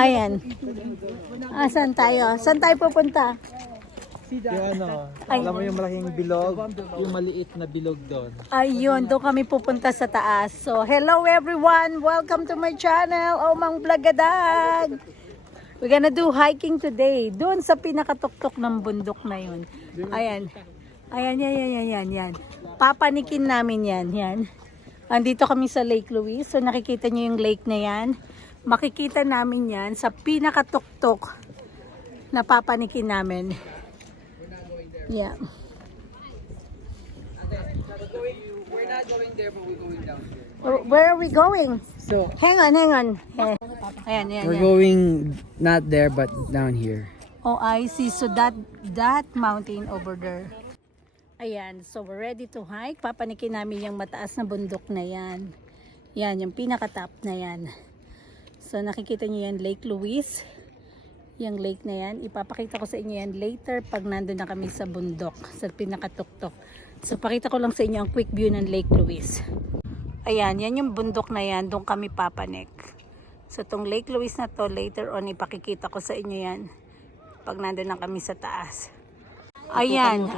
Ayan. Saan tayo? Saan tayo pupunta? Yung alam mo yung malaking bilog, yung maliit na bilog doon. Ayun, doon kami pupunta sa taas. So, hello everyone! Welcome to my channel, OmangVlog-gadag! We're gonna do hiking today. Doon sa pinakatuktok ng bundok na yun. Ayan. Ayan, yan. Papanikin namin yan. Andito kami sa Lake Louise. So, nakikita nyo yung lake na yan. Makikita namin yan sa pinakatuktok na papanikin namin. Yeah. We're not going there, but we're going down here. Where are we going? So, Hang on. Ayan. we're going not there, but down here. Oh, I see. So that mountain over there. Ayan. So we're ready to hike. Papanikin namin yung mataas na bundok na yan. Yan, yung pinaka-top na yan. So nakikita niyo yan, Lake Louise. Yung lake na yan. Ipapakita ko sa inyo yan later pag nandun na kami sa bundok, sa pinakatuktok. So pakita ko lang sa inyo ang quick view ng Lake Louise. Ayan, yan yung bundok na yan. Doon kami papanik. So tong Lake Louise na to, later on ipakikita ko sa inyo yan pag nandun na kami sa taas. Ayan.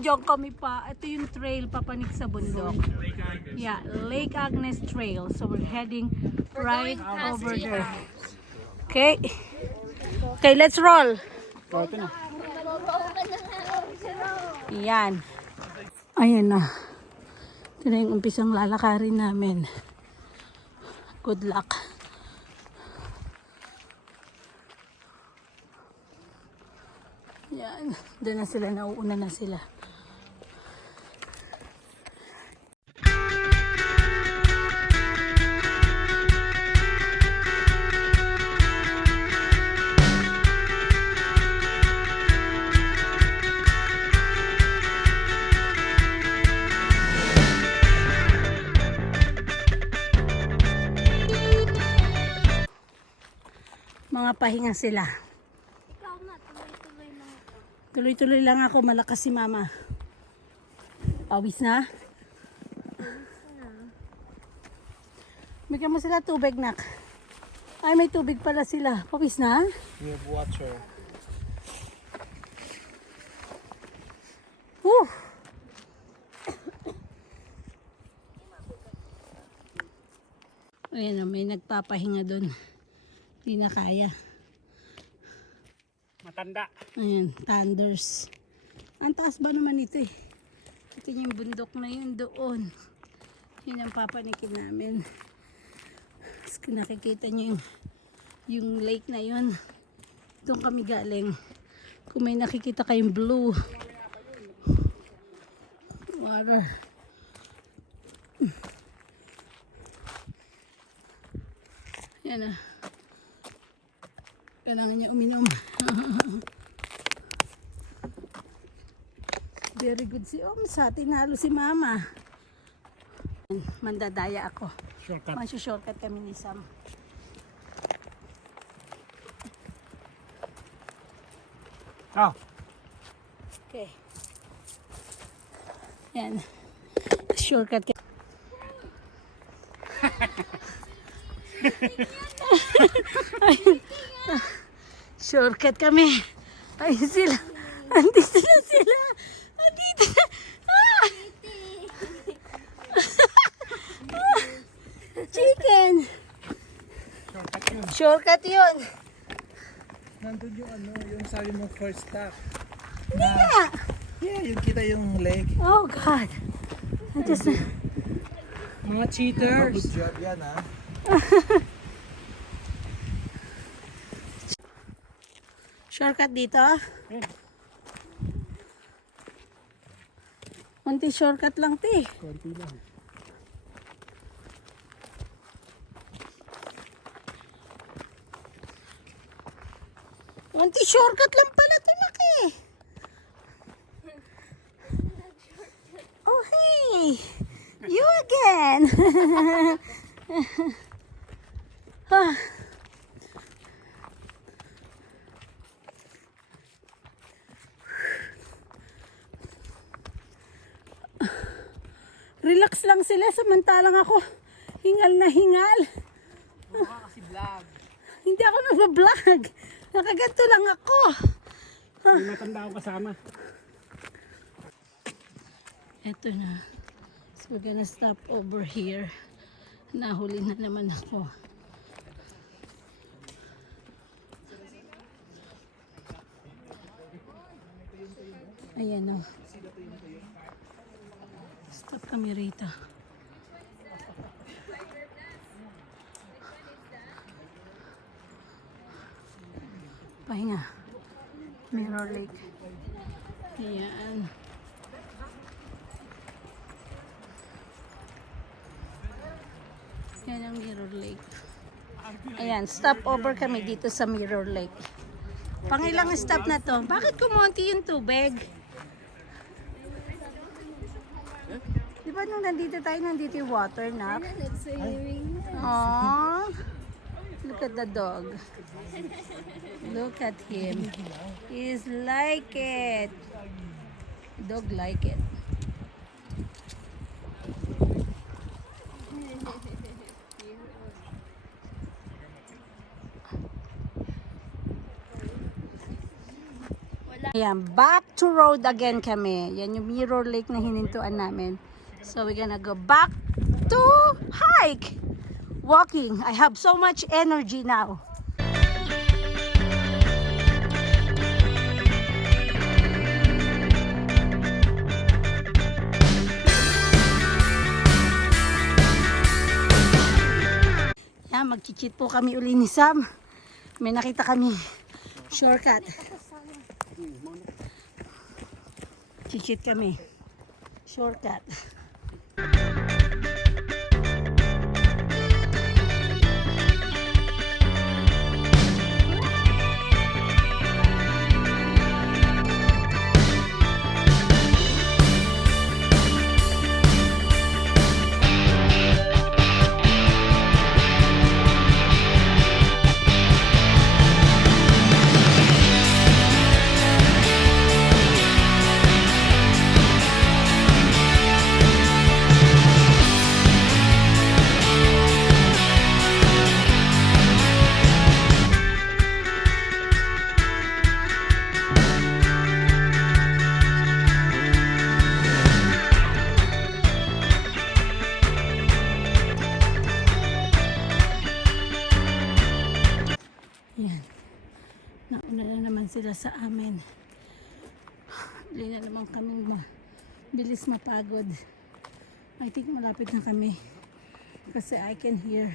Diyan kami pa. Ito yung trail papanik sa bundok. Yeah, Lake Agnes trail. So we're heading right over there. Okay. Okay, let's roll. Yan. Ayan na. Ito na yung umpisang lalakarin namin. Good luck. Yan. Doon na sila. Nauuna na sila. Mga pahinga sila. Ikaw na, tuloy-tuloy lang ako. Tuloy-tuloy lang ako, malakas si mama. Pawis na? Bigyan mo sila tubig, nak. Ay, may tubig pala sila. Pawis na? We have water. Woo! Ayan, may nagpapahinga doon. Hindi na kaya. Matanda. Ayan, thunders. Ang taas ba naman ito eh? Ito yung bundok na yun doon. Yun ang papanikin namin. Tapos nakikita nyo yung lake na yun. Doon kami galing. Kung may nakikita kayong blue water. Yan ah. Kailangan niya uminom. Very good si Omsa. Tinalo si Mama. Mandadaya ako. Shortcut. Shortcut kami ni Sam. Oh. Okay. Yan. Shortcut kami. Shortcut kami. Ay sila. Andito na sila. Andito na. Chicken. Shortcut yun. Nandun yung yung sabi mo first stop. Hindi nga. Yeah, yung kita yung lake. Oh God. Mga cheaters. Good job yan ha. Shortcut dito. Kunti shortcut lang ti. Konti lang. Kunti shortcut lang pala ito laki. Oh hey. You again. Relax lang sila samantalang ako hingal na hingal. Mukha kasi vlog. Hindi ako nag-vlog. Nakaganto lang ako. May matanda ako kasama. Eto na. So we're gonna stop over here. Nahuli na naman ako. Ayan o. Stop kami rito. Pahinga. Mirror Lake. Ayan. Yan ang Mirror Lake. Ayan, stop over kami dito sa Mirror Lake. Pangilang stop na to. Bakit kumonti yung tubig? Di ba nung nandito tayo, nandito yung water na? Aww. Look at the dog. Look at him. He's like it. Dog like it. Ayan, back to road again kami. Yan yung Mirror Lake na hinintuan namin. So we're gonna go back to hike. Walking. I have so much energy now. Yan, mag-cheat po kami uli ni Sam. May nakita kami shortcut. Cheat kami. Shortcut. Nauna na naman sila sa amin. Hindi na naman kami bilis mapagod. I think malapit na kami. Kasi I can hear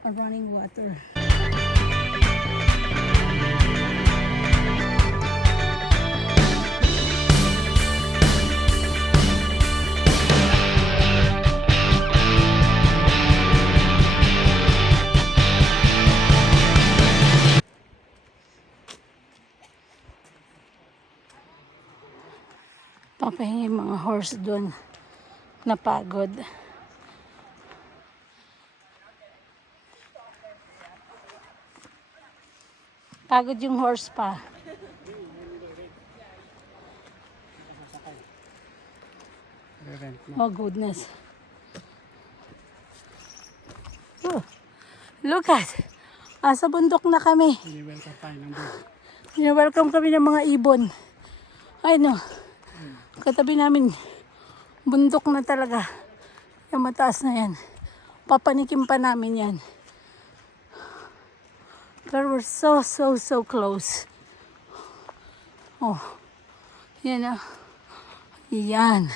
a running water. Papahinga yung mga horse doon. Napagod. Pagod yung horse pa. Oh goodness. Oh, look at. Sa bundok na kami. Welcome kami ng mga ibon. Ay no. Katabi namin, bundok na talaga. Yung mataas na yan. Papanikim pa namin yan. Pero we're so close. Oh, yan ah. Yan.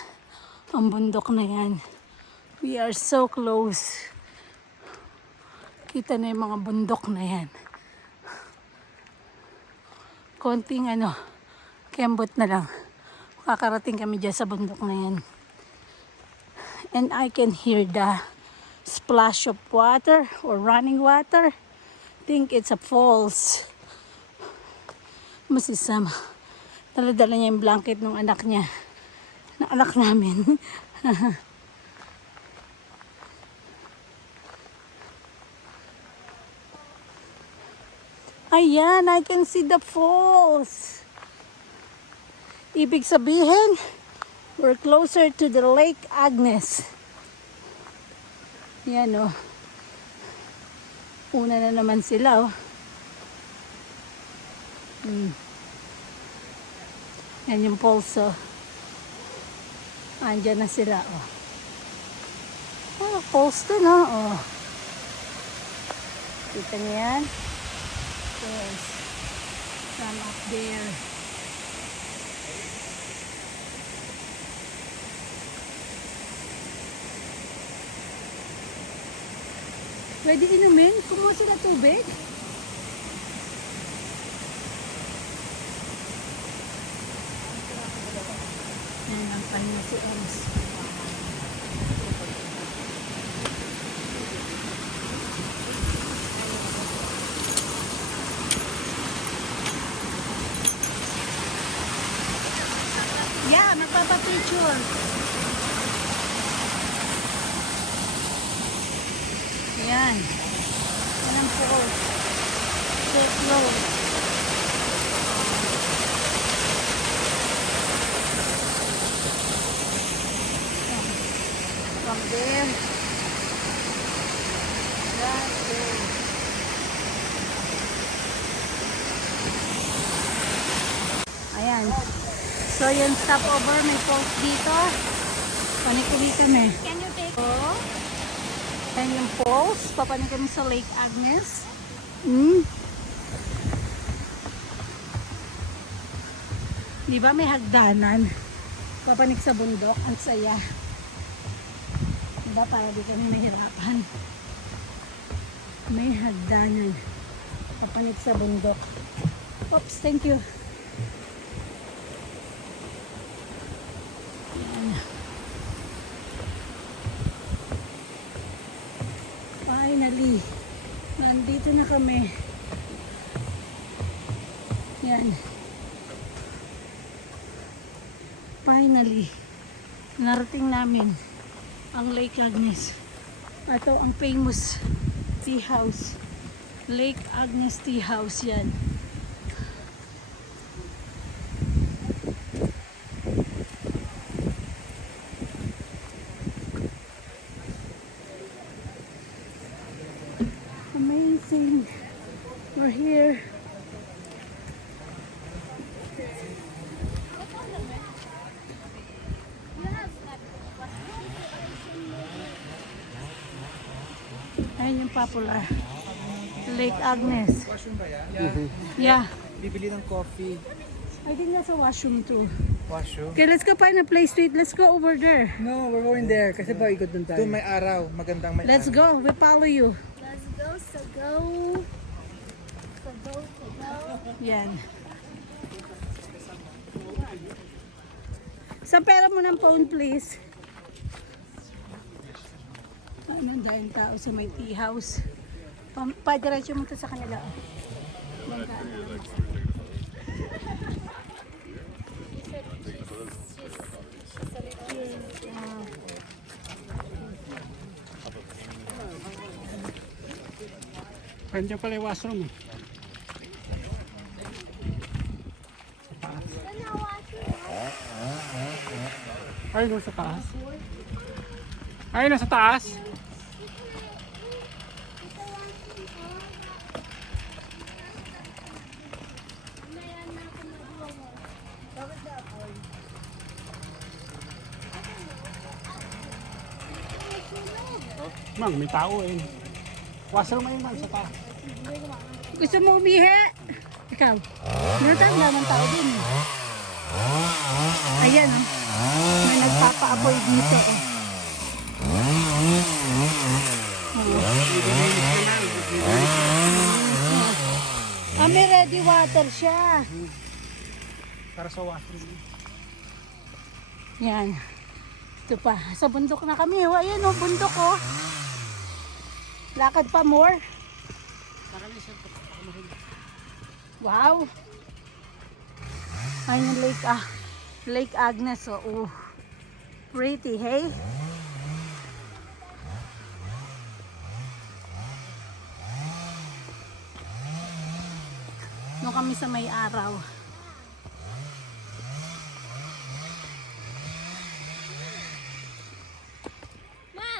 Ang bundok na yan. We are so close. Kita na yung mga bundok na yan. Konting kembot na lang. Kakarating kami dyan sa bundok na yan. And I can hear the splash of water or running water. I think it's a falls. Masisama. Dala-dala niya yung blanket ng anak niya. Ng anak namin. Ayan, I can see the falls. Ibig sabihin, we're closer to the Lake Agnes. Yan o. Una na naman sila, oh. Yan yung pulso. Andyan na sila, oh. Oh, pulse din, oh. Kita niyo yan? Yes. From up there. Pwede inumin? Kumuha sila tubig? Yan ang pahinga si Ems. Yeah, magpapapicture. Yan. Yan ang po. Silk road. From there. Right there. Ayan. So yung stopover, may post dito. Panikuwi kami. Can you take? Oh. Ayan yung post. Papanik kami sa Lake Agnes. Di ba may hagdanan? Papanik sa bundok. Ang saya. Di ba para di kami mahirapan? May hagdanan. Papanik sa bundok. Oops, thank you. Finally, nandito na kami. Yan. Finally, narating namin ang Lake Agnes. Ito ang famous tea house. Lake Agnes Tea House yan. Amazing. We're here. Ayun yung popular. Lake Agnes. Washroom ba yan? Yeah. Bibili ng coffee. I think that's a washroom too. Washroom? Okay, let's go find a place to eat. Let's go over there. No, we're going there kasi ba ikot dun tayo. Doon may araw. Magandang may Let's araw. go. We follow you. Let's go, so go. So go, so go. Yan. Sa pera mo ng phone, please. Ay, nandayan tao sa may tea house. Padiretso mo to sa kanila. Nandiyan pala yung washroom. Ay, doon sa taas. Ay, nasa taas. Mang, may tao eh. Washroom ayun man sa taas. Gusto mo umihi? Ikaw. Meron tayong naman tao din. Ayan, oh. May nagpapa-apoy dito. May ready water siya. Para sa washroom. Yan. Ito pa. Sa bundok na kami. Oh. Ayan, oh, bundok, oh. Lakad pa more. Wow. Ayun yung lake, Lake Agnes. Oh. Pretty, hey? Doon kami sa may araw. Ma,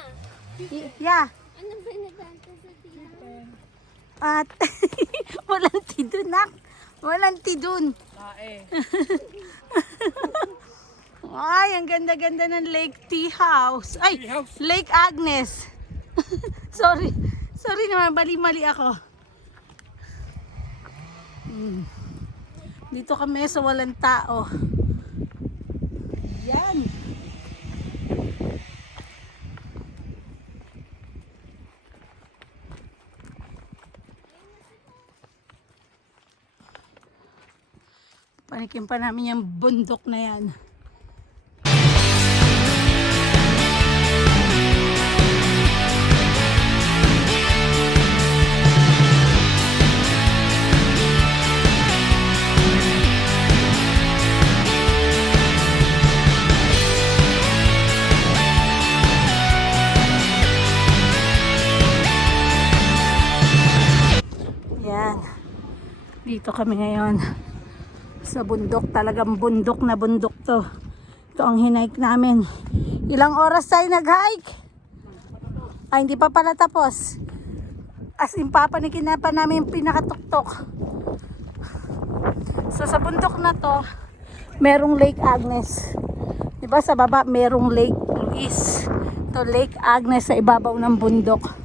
Yeah. ano ba nagkanta sa tiyan? At walang tidunak. Walang tidun. Ay, ang ganda-ganda ng Lake Tea House. Ay, Lake Agnes. Sorry. Sorry naman, mali-mali ako. Dito kami sa walang tao. Yan. Panikin pa namin yung bundok na yan. Yan. Dito kami ngayon. Sa bundok, talagang bundok na bundok to. Ito ang hinike namin. Ilang oras tayo nag-hike? Ay, hindi pa pala tapos. As in, papanikin na pa namin yung pinakatuktok. So, sa bundok na to, merong Lake Agnes. Diba sa baba, merong Lake Louise. Ito, Lake Agnes sa ibabaw ng bundok.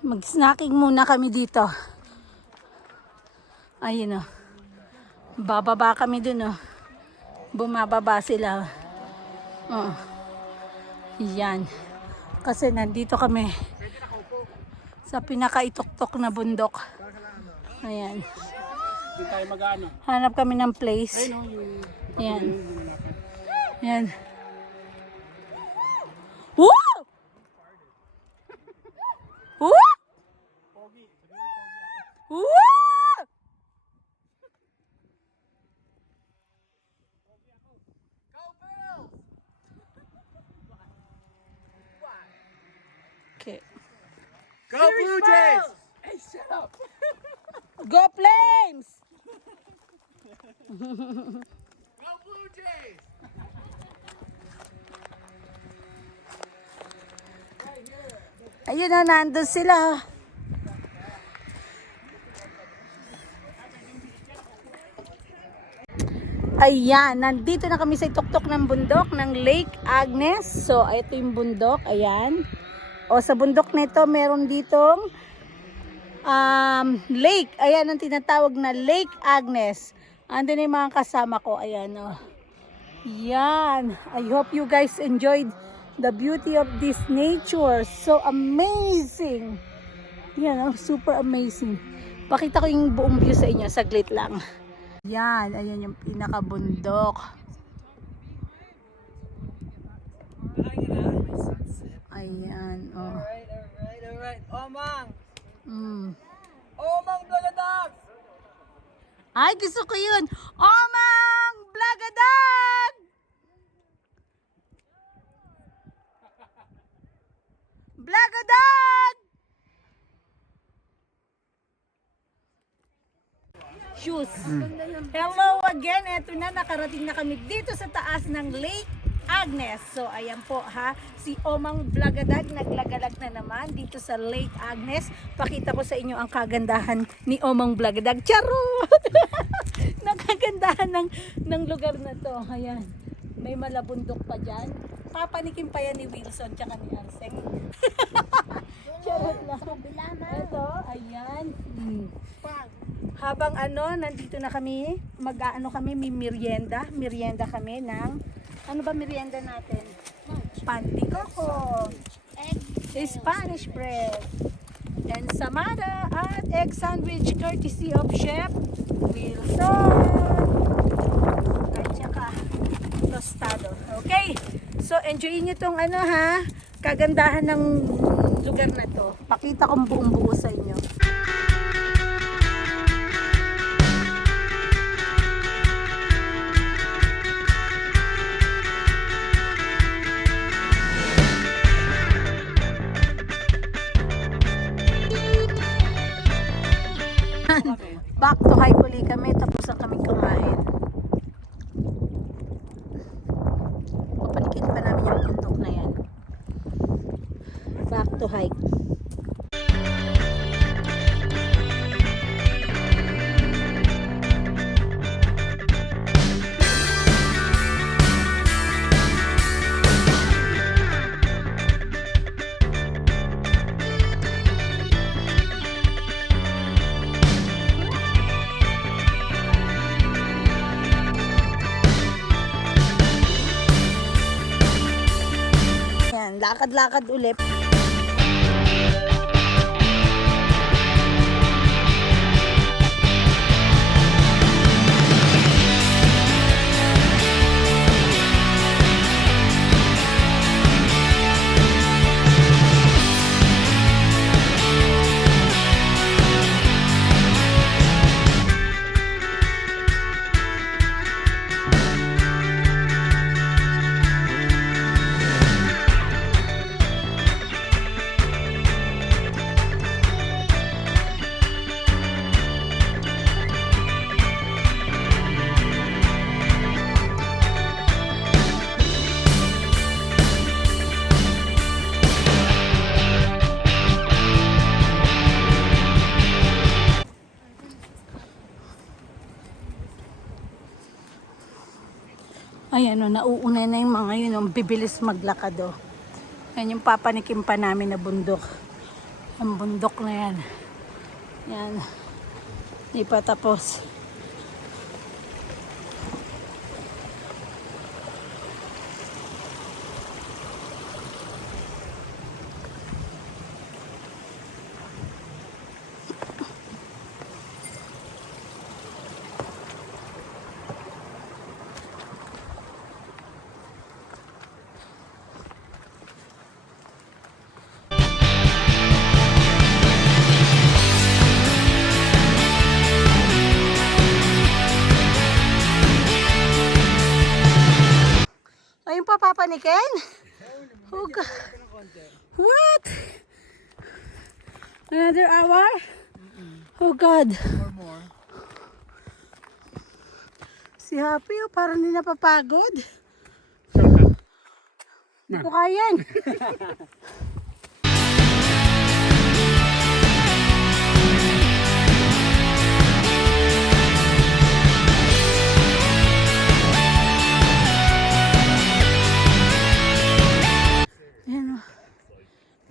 Mag-snacking muna kami dito. Ayun o. Bababa kami dun o. Bumababa sila. Oh. Yan. Kasi nandito kami sa pinakaituktok na bundok. Ayan. Hindi tayo mag-ano. Hanap kami ng place. Yan. Yan. Woo! Woo! Woo! Okay. Go Blue Jays! Hey, shut up! Go Flames! Go Blue Jays! Ayun na, nandun sila. Ayan, nandito na kami sa tuktok ng bundok ng Lake Agnes. So, ito yung bundok. Ayan. O, sa bundok nito, meron ditong lake. Ayan ang tinatawag na Lake Agnes. Andun na yung mga kasama ko. Ayan, o. Yan. I hope you guys enjoyed the beauty of this nature. So amazing. Yan, oh, super amazing. Pakita ko yung buong view sa inyo. Saglit lang. Yan, ayan yung pinakabundok. Ayan, oh. Alright. Omang! OmangVlog-gadag! Ay, gusto ko yun. OmangVlog-gadag! Vlog-gadag! Shoes. Hello again. Eto na, nakarating na kami dito sa taas ng Lake Agnes. So, ayan po ha. Si OmangVlog-gadag naglagalag na naman dito sa Lake Agnes. Pakita ko sa inyo ang kagandahan ni OmangVlog-gadag. Charot! Nakagandahan ng lugar na to. Ayan. May malabundok pa dyan. Papanikin pa yan ni Wilson tsaka ni Arseng. Charot lang. Ito, ayan. Habang nandito na kami, kami, may merienda. Merienda kami ng, ano ba merienda natin? Pantikoko. Spanish bread. Ensamada at egg sandwich courtesy of Chef Wilson. At saka tostado. Okay? So, enjoyin nyo tong kagandahan ng lugar na to. Pakita kong buong buo sa inyo. Back to hike uli kami, tapos na kami kumain. Papanikin pa namin yung bundok na yan. Back to hike. Lakad-lakad ulit. Ayan o, nauuna na yung mga yun, ang bibilis maglakad o. Yan yung papanikim pa namin na bundok. Ang bundok na yan. Yan. Di pa tapos. Ayun pa papanikin? Oh God. What? Another hour? Oh God. More. Si Happy oh, parang hindi napapagod. Sure ka? Hindi ko kaya yan. Ayan o.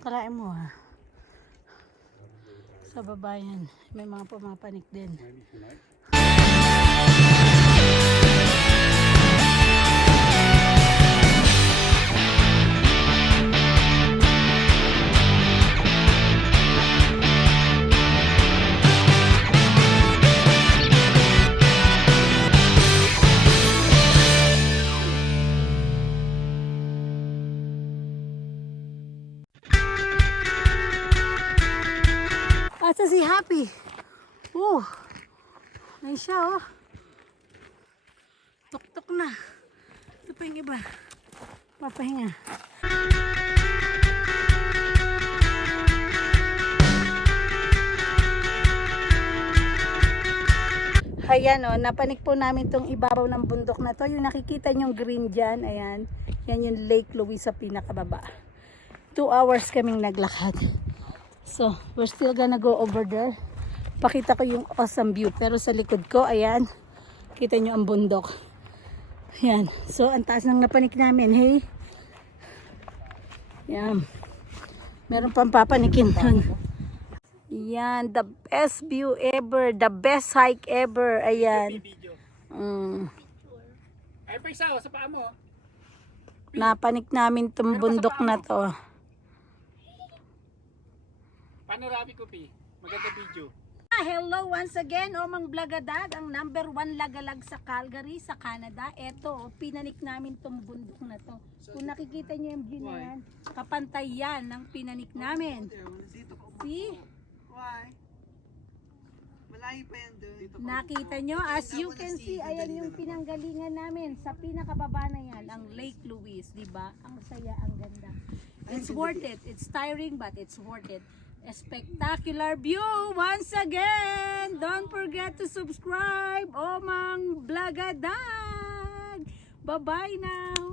Kalain mo ha. Sa baba yan. May mga pumapanik din. Asa si Happy? Oh, ayun siya oh. Tok-tok na. Ito pa yung iba. Papahinga. Ayan oh, napanik po namin tong ibabaw ng bundok na to. Yung nakikita nyong green dyan, ayan. Yan yung Lake Louise sa pinakababa. 2 hours kaming naglakad. So, we're still gonna go over there. Pakita ko yung awesome view. Pero sa likod ko, ayan. Kita nyo ang bundok. Ayan. So, ang taas ng napanik namin. Hey. Ayan. Meron pang papanikin doon. Ayan. The best view ever. The best hike ever. Ayan. Ay, pa isa, sa paa mo. Napanik namin itong bundok na to. Panoramic ko, Pi. Maganda video. Hello once again, OmangVlog-gadag, ang number 1 lagalag sa Calgary, sa Canada. Eto, pinanik namin tong bundok na to. Kung nakikita nyo yung view na yan, kapantay yan ng pinanik namin. See? Why? Malayo pa yan doon. Nakita nyo, as you can see, ayan yung pinanggalingan namin. Sa pinakababa na yan, ang Lake Louise, diba? Ang saya, ang ganda. It's worth it. It's tiring but it's worth it. A spectacular view once again. Don't forget to subscribe. OmangVlog-gadag. Bye-bye now.